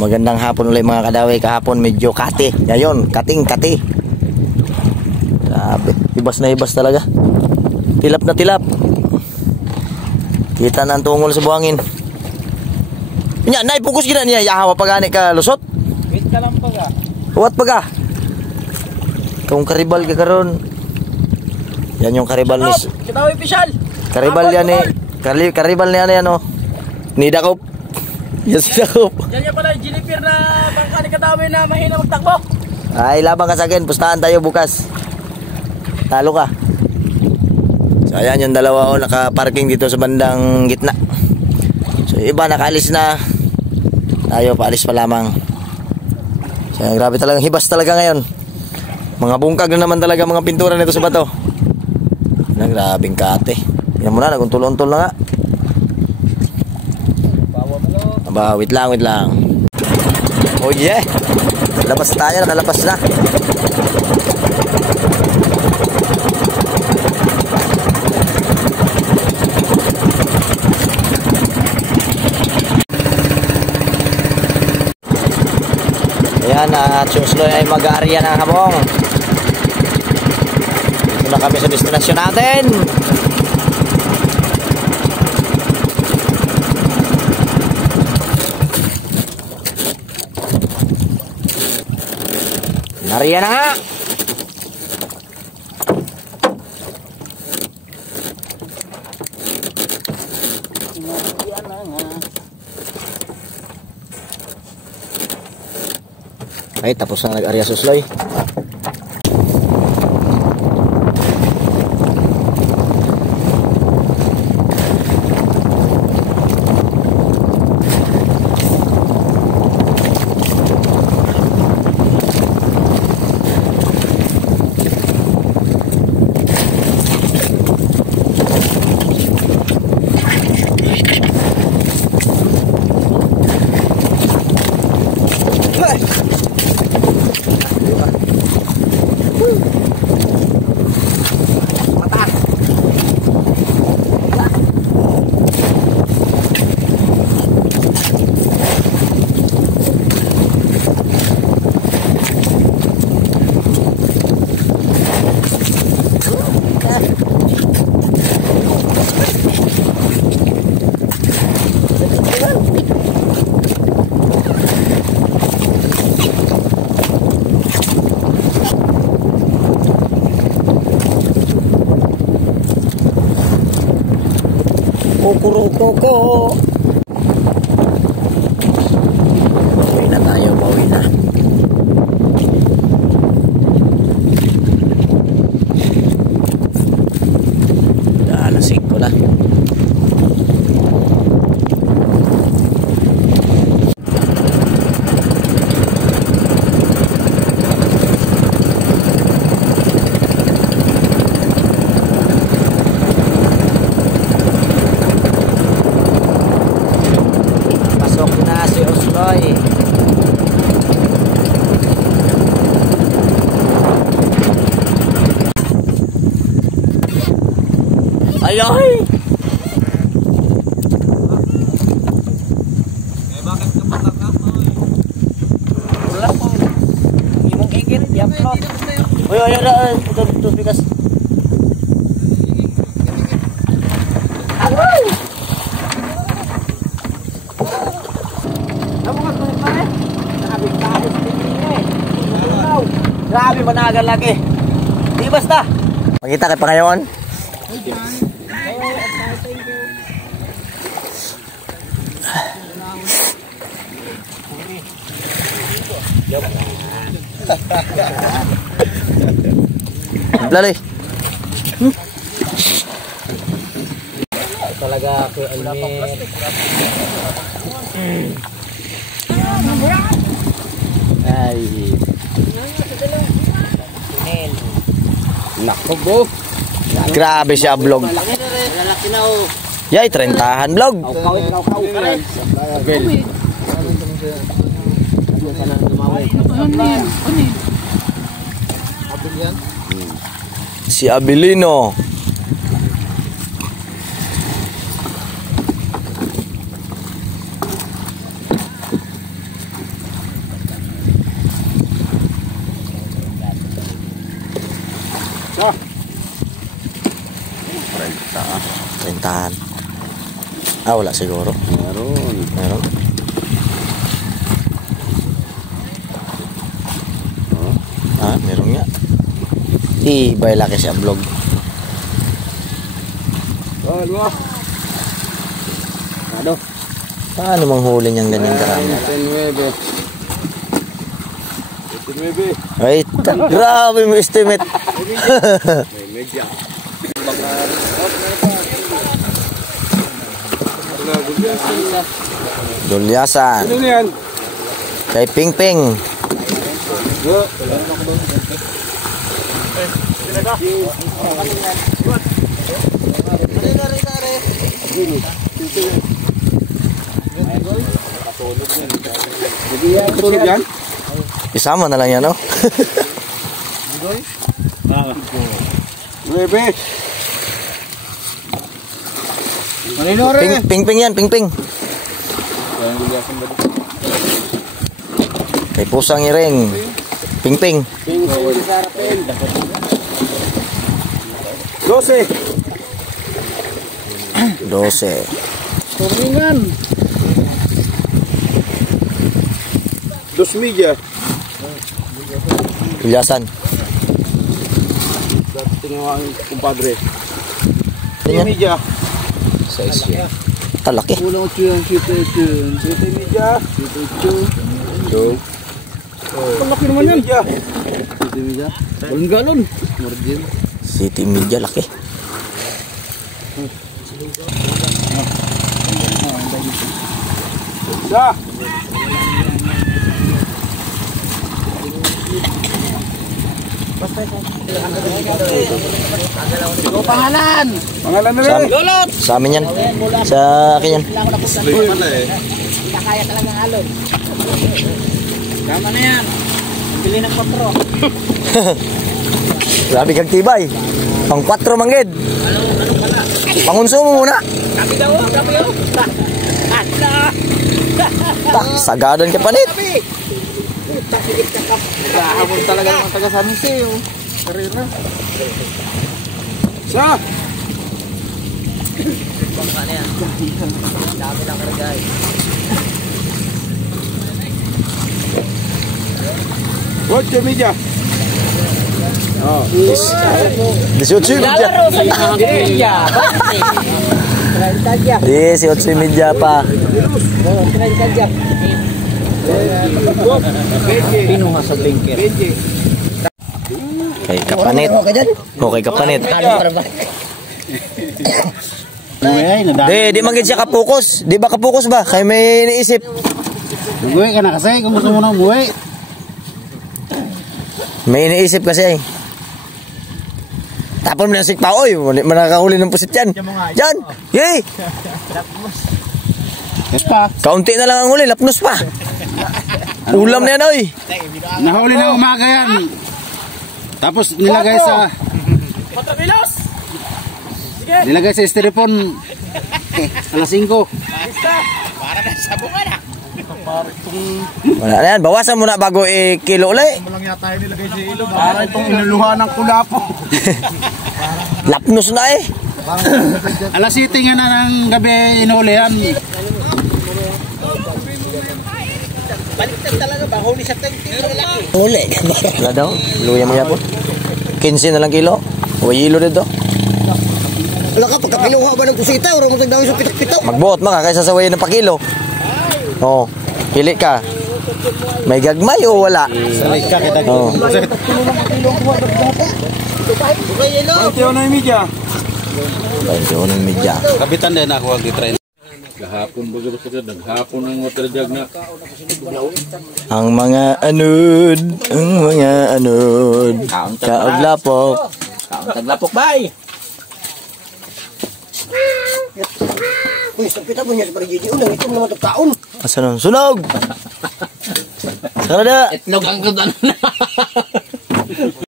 Magandang hapon ulit mga kadaway. Kahapon medyo kati. Ngayon, kating-kati. Grabe. Hibas na hibas talaga. Tilap na tilap. Kita na ang tungol sa buhangin. Nya, naipugos gina niya. Yahawa pagani ka lusot. Wait ka lang paga. Huwat paga. Itong karibal ka karon. Yan yung karibal ni... Kadaway official. Karibal yan eh. Karibal niya yan oh. Ni Dakop. Yes, Dakop. Yan yan pala yung Jennifer na bangka ni Kadaway na mahina magtakbo. Ay, labang ka sa akin. Pustahan tayo bukas. Talo ka. So, ayan yung dalawa nakaparking dito sa bandang gitna. So, iba nakaalis na. Tayo, paalis pa lamang. So, grabe talagang hibas talaga ngayon. Mga bungkag na naman talaga mga pintura nito sa bato. Grabing kate. Yan mo na, naguntol-untol na nga. Aba, wait lang. Oh yeah. Labas tayo, nakalabas na. Ayan, susloy ay mag-aarya ng habong. Dito na kami sa destinasyon natin. Nariyan na nga. Ay, tapos na nag-arya susloy. Kukurukoko. Bawi na tayo, bawi na. Alas 5 na. Ay! Bakit ka patak ako? Wala po. Hindi mong igit, i-upload. Uy, ito bigas. Aray! Ano nga kulit pa eh? Grabe managal lagi. Di basta. Magkita kayo pa ngayon? Lali. Talaga ako almet. Ay. Nako bro. Grabe siya vlog. Lalaki na oh. Yay, 30han vlog. Abel. Si Abilino. Rentahan. Wala siguro. Meron. Meron nga. Ibay laki siya vlog. Paano manghuli niyang ganyan karami? 19. Ay, grabe mo estimate. Dulyasan. Ano yan? Kay Ping Ping. Isama na lang yan, no? Ping Ping yan, Ping Ping. Kay Pusang Iring. Ping Ping. 12. 12. Turingan. 2 media. Ilyasan. Tinawag kumpadre. Tingnan. Media. Talaki. Ulang ucian kita itu. Kita media. Kita itu. Tuh. Laki naman yan. Kita media. Walang galon. Margin. City Media laki. Dah. Pangalan. Pangalan na rin. Sa amin yan. Sa akin yan. Hindi kaya talagang alon. Tama na yan. Bili ng 4. Grabe kag tibay. Pang 4 manggid. Ano pala? Pangunsumo muna. Kapi daw, kapi daw. Sagadan ka panit. Kahabol talaga ng taga San Jose. Karera. Sa. Bangka na yan. Dami lang karagay. What the media? Oh. 18 Media. Media. 18 Media pa. 30 dyan. Pinuha sa blinker. Kay Kapanit. Okay, Kapanit. Di manggid siya kapokus. Di ba kapokus ba? Kaya may iniisip. Umuwi ka na kasi kung gusto mo na umuwi. May iniisip kasi eh. Tapon mo ng sikpa. Oy, manakahuli ng pusit yan. Yan! Yay! Yes pa. Kaunti na lang ang huli. Lapnos pa. Ulam na yan, oy. Nahuli na umaga yan. Tapos nilagay sa... Nilagay sa styrofoam. Alas 5. Para na sa bunga na. Wala na yan. Bawasan mo na bago kilo ulit. Walang yata yung nilagay sa ilo. Para itong inuluhan ng kulapo. Lapnos na eh. Alas 7 nga na ng gabi inuli yan. Baliktad talaga ba? Huli sa 10 kilo laki. Uli. Wala daw. Luya mo yapon. 15 na lang kilo. Huwag dito. Wala ka, pagka pinuha ba ng pusita, orang mo tagdawin sa pitak-pitak. Magbuot mga kaysa sa wayan ng pakilo. Oo. Pili ka. May gagmay o wala? Salit ka kita. Oo. Ito na yung media. Ito ng media. Kapitan din ako mag-train. Gahapon ba ko sa naghapon ang water jug na. Ang mga anod. Kauglapok. Taglapok bay. Uy, sa pitak mo niya sa parigigi, unang ito naman taon. Asa nun? Sunog! Sarada! Itlog ang ganda na.